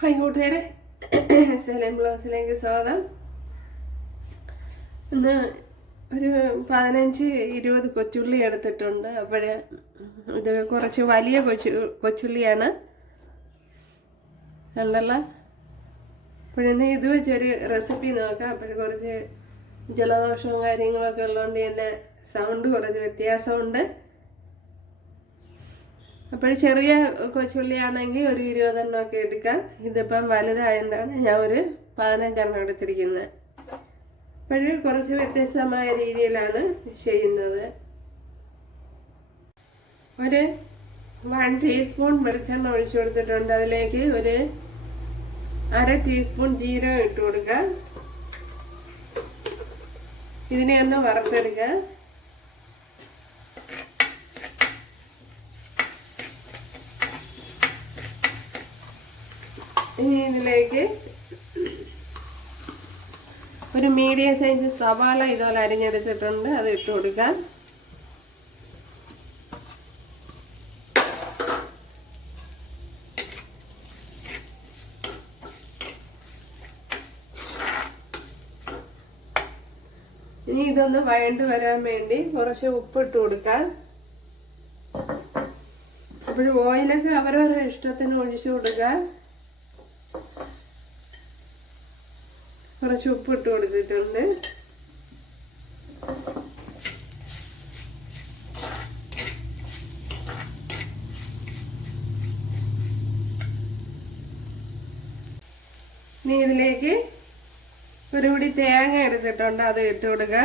Hi കൂട്ടുകാരെ. സെലം ബ്ലൗസിലേക്ക് സ്വാഗതം. ഇന്ന് ഒരു പതിനഞ്ച് ഇരുപത് കൊച്ചുള്ളി എടുത്തിട്ടുണ്ട്. അപ്പോൾ ഇത് കുറച്ച് വലിയ കൊച്ചു കൊച്ചുള്ളിയാണ്. കണ്ടല്ലോ? അപ്പോഴെന്നെ ഇത് വെച്ചൊരു റെസിപ്പി നോക്കാം. അപ്പോൾ കുറച്ച് ജലദോഷവും കാര്യങ്ങളൊക്കെ ഉള്ളതുകൊണ്ട് തന്നെ സൗണ്ട് കുറച്ച് വ്യത്യാസമുണ്ട്. അപ്പോൾ ചെറിയ കൊച്ചുള്ളിയാണെങ്കിൽ ഒരു ഇരുപതെണ്ണം ഒക്കെ എടുക്കാം ഇതിപ്പം വലുതായതുകൊണ്ടാണ് ഞാൻ ഒരു പതിനഞ്ചെണ്ണം എടുത്തിരിക്കുന്നത്. അപ്പോഴും കുറച്ച് വ്യത്യസ്തമായ രീതിയിലാണ് ചെയ്യുന്നത്. ഒരു വൺ ടീസ്പൂൺ വെളിച്ചെണ്ണ ഒഴിച്ചു കൊടുത്തിട്ടുണ്ട്. അതിലേക്ക് ഒരു അര ടീസ്പൂൺ ജീരകം ഇട്ട് കൊടുക്കുക. ഇതിനെ ഒന്ന് വറുത്തെടുക്കുക. ഇനി ഇതിലേക്ക് ഒരു മീഡിയം സൈസ് സവാള ഇതുപോലെ അരിഞ്ഞെടുത്തിട്ടുണ്ട്. അത് ഇട്ട് കൊടുക്കാം. ഇനി ഇതൊന്ന് വഴണ്ട് വരാൻ വേണ്ടി കുറച്ച് ഉപ്പിട്ട് കൊടുക്കാം. അപ്പോഴും ഓയിലൊക്കെ അവരവരുടെ ഇഷ്ടത്തിന് ഒഴിച്ചു കൊടുക്കുക കുറച്ച് ഉപ്പ് ഇട്ട് കൊടുത്തിട്ടുണ്ട്. ഇനി ഇതിലേക്ക് ഒരു പിടി തേങ്ങ എടുത്തിട്ടുണ്ട് അത് ഇട്ട് കൊടുക്കുക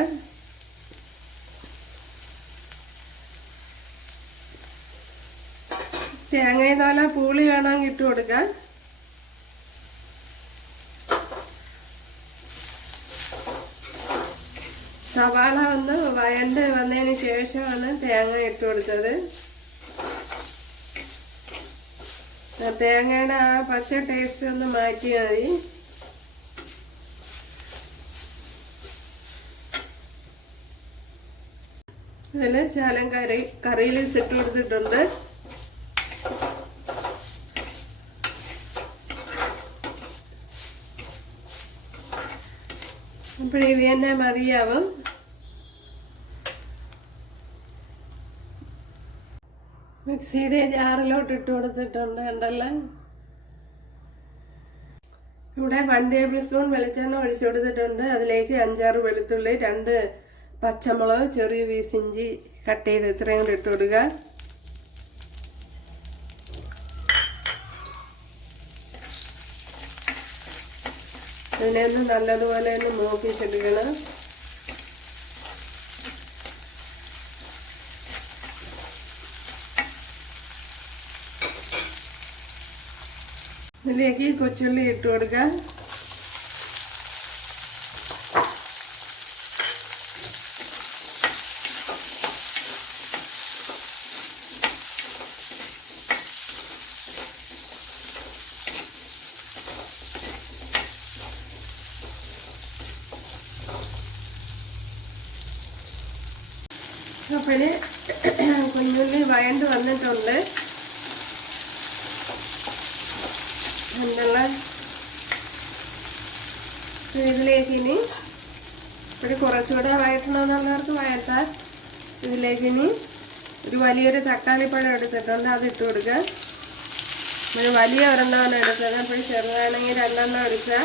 തേങ്ങയെന്നാലും പൂളി വേണമെങ്കിൽ ഇട്ട് കൊടുക്കാം. സവാള ഒന്ന് വയണ്ട് വന്നതിന് ശേഷമാണ് തേങ്ങ ഇട്ട് കൊടുത്തത്. തേങ്ങയുടെ ആ പച്ച ടേസ്റ്റ് ഒന്ന് മാറ്റി മതി. ഇതിൽ ശാലം കറി കറിയിൽ ഇട്ട് കൊടുത്തിട്ടുണ്ട്. അപ്പോഴേ ഇത് തന്നെ മതിയാവും. മിക്സിയുടെ ജാറിലോട്ട് ഇട്ട് കൊടുത്തിട്ടുണ്ട് ഉണ്ടല്ലോ ഇവിടെ വൺ ടേബിൾ സ്പൂൺ വെളിച്ചെണ്ണ ഒഴിച്ചു കൊടുത്തിട്ടുണ്ട്. അതിലേക്ക് അഞ്ചാറ് വെളുത്തുള്ളി രണ്ട് പച്ചമുളക് ചെറിയ പീസ് ഇഞ്ചി കട്ട് ചെയ്ത് ഇത്രയും കൂടെ ഇട്ട് കൊടുക്കുക. ഇതിനെ ഒന്ന് നല്ലതുപോലെ ഒന്ന് മൂപ്പിച്ചെടുക്കണം. ഇതിലേക്ക് കൊച്ചുള്ളി ഇട്ട് കൊടുക്കാം. അപ്പോൾ കുഞ്ഞുള്ളി വയണ്ട് വന്നിട്ടുണ്ട്. എന്നുള്ള ഇതിലേക്ക് ഇനി ഇവിടെ കുറച്ചുകൂടെ വയറ്റണമെന്നുള്ളവർക്ക് വയറ്റാൻ ഇതിലേക്ക് ഇനി ഒരു വലിയൊരു തക്കാളിപ്പഴം എടുത്തിട്ടുണ്ട്. അത് ഇട്ട് കൊടുക്കുക. ഒരു വലിയ ഒരെണ്ണമാണ് എടുത്തത്. അപ്പോൾ ചെറുതാണെങ്കിൽ രണ്ടെണ്ണം എടുക്കുക.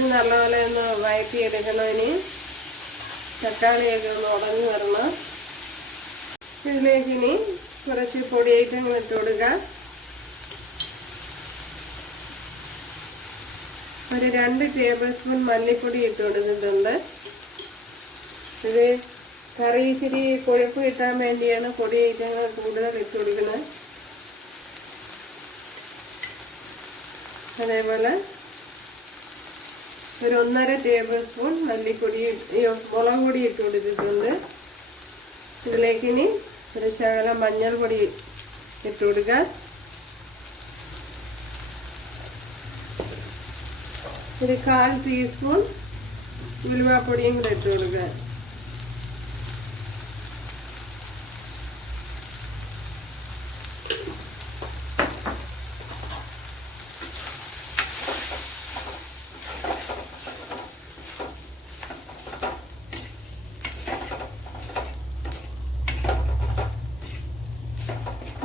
ഇത് നല്ലപോലെ ഒന്ന് വഴറ്റിയെടുക്കണം ഇനി. തക്കാളിയൊക്കെ ഒന്ന് ഉടഞ്ഞു വരണം. ഇതിലേക്ക് ഇനി കുറച്ച് പൊടി ഐറ്റങ്ങൾ ഇട്ട് കൊടുക്കാം ഒരു രണ്ട് ടേബിൾ സ്പൂൺ മല്ലിപ്പൊടി ഇട്ട് കൊടുത്തിട്ടുണ്ട്. ഇത് കറി ഇച്ചിരി കൊഴുപ്പ് കിട്ടാൻ വേണ്ടിയാണ് പൊടി ഐറ്റങ്ങൾ കൂടുതൽ ഇട്ട് കൊടുക്കുന്നത്. അതേപോലെ ഒരു ഒന്നര ടേബിൾ സ്പൂൺ മല്ലിപ്പൊടി മുളക് പൊടി ഇട്ട് കൊടുത്തിട്ടുണ്ട് ഇതിലേക്ക് ഇനി ഒരു ശകലം മഞ്ഞൾപ്പൊടി ഇട്ട് കൊടുക്കുക ഒരു കാൽ ടീസ്പൂൺ ഉലുവാപ്പൊടിയും കൂടെ ഇട്ട് കൊടുക്കുക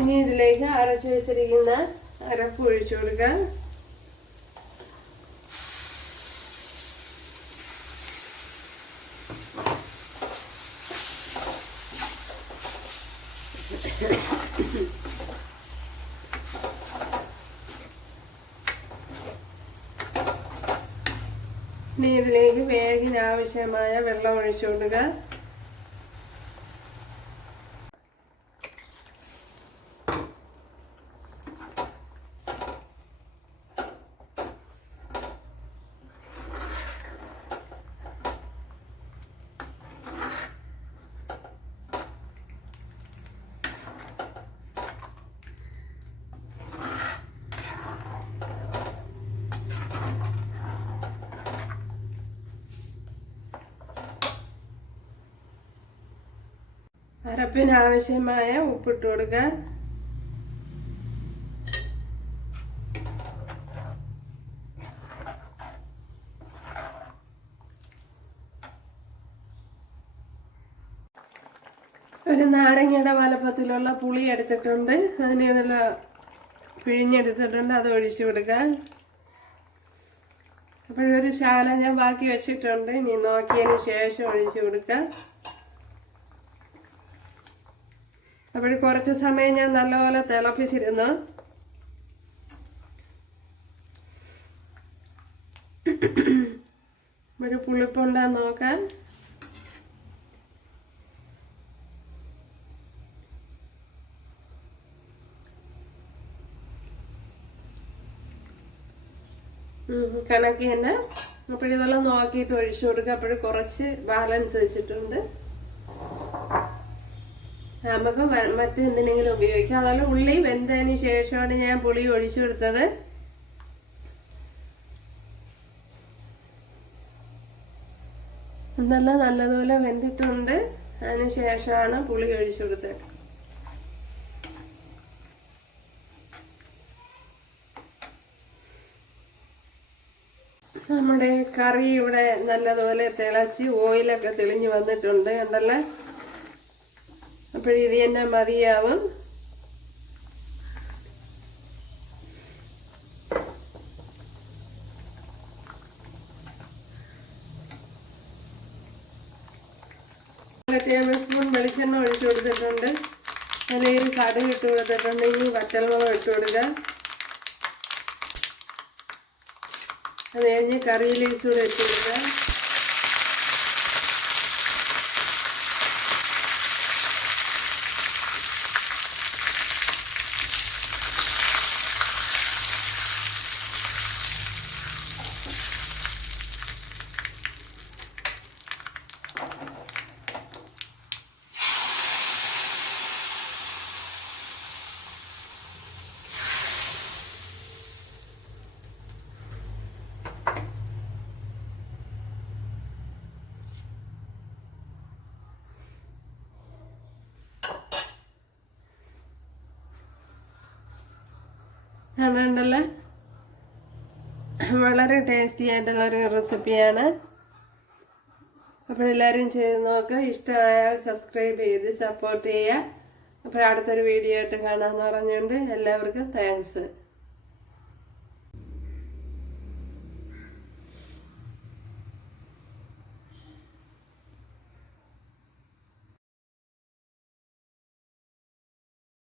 ഇനി ഇതിലേക്ക് അരച്ചു വെച്ചിരിക്കുന്ന അരപ്പ് ഒഴിച്ചു കൊടുക്കാം. ഇനി ഇതിലേക്ക് വേഗിന് ആവശ്യമായ വെള്ളം ഒഴിച്ചു കൊടുക്കുക അരപ്പിന് ആവശ്യമായ ഉപ്പിട്ട് കൊടുക്കുക ഒരു നാരങ്ങയുടെ വലപ്പത്തിലുള്ള പുളി എടുത്തിട്ടുണ്ട്. അതിന് നല്ല പിഴിഞ്ഞെടുത്തിട്ടുണ്ട്. അത് ഒഴിച്ചു കൊടുക്കുക അപ്പോഴൊരു ശാല ഞാൻ ബാക്കി വെച്ചിട്ടുണ്ട്. ഇനി നോക്കിയതിന് ശേഷം ഒഴിച്ചു കൊടുക്കുക അപ്പോൾ കുറച്ച് സമയം ഞാൻ നല്ലപോലെ തിളപ്പിച്ചിരുന്നു ഒരു പുളിപ്പുണ്ടാ നോക്കാം. കണക്ക് തന്നെ. അപ്പോഴിതെല്ലാം നോക്കിയിട്ട് ഒഴിച്ചു കൊടുക്കുക അപ്പോഴും കുറച്ച് ബാലൻസ് വെച്ചിട്ടുണ്ട്. നമുക്ക് മറ്റെന്തിനെങ്കിലും ഉപയോഗിക്കാം. അതുപോലെ ഉള്ളി വെന്തതിന് ശേഷമാണ് ഞാൻ പുളി ഒഴിച്ചു കൊടുത്തത്. നല്ല നല്ലതുപോലെ വെന്തിട്ടുണ്ട്. അതിന് ശേഷമാണ് പുളി ഒഴിച്ചു കൊടുത്തത്. നമ്മുടെ കറി ഇവിടെ നല്ലതുപോലെ തിളച്ച് ഓയിലൊക്കെ തെളിഞ്ഞു വന്നിട്ടുണ്ട്. കണ്ടല്ലേ? അപ്പോഴിത് തന്നെ മതിയാവും. ടേബിൾ സ്പൂൺ വെളിച്ചെണ്ണ ഒഴിച്ചു കൊടുത്തിട്ടുണ്ട്. അതിലേക്ക് കടുക് ഇട്ട് കൊടുത്തിട്ടുണ്ട്. ഇനി വറ്റൽമുളക് ഇട്ട് കൊടുക്കുക. അത് കഴിഞ്ഞ് കറി ലീസ് കൂടെ ഇട്ട് കൊടുക്കുക. കാണണ്ടല്ലേ വളരെ ടേസ്റ്റി ആയിട്ടുള്ള ഒരു റെസിപ്പിയാണ് അപ്പോൾ എല്ലാവരും ചെയ്ത് നോക്കുക ഇഷ്ടമായാൽ സബ്സ്ക്രൈബ് ചെയ്ത് സപ്പോർട്ട് ചെയ്യുക. അപ്പോൾ അടുത്തൊരു വീഡിയോ ആയിട്ട് കാണാമെന്ന് പറഞ്ഞുകൊണ്ട് എല്ലാവർക്കും താങ്ക്സ്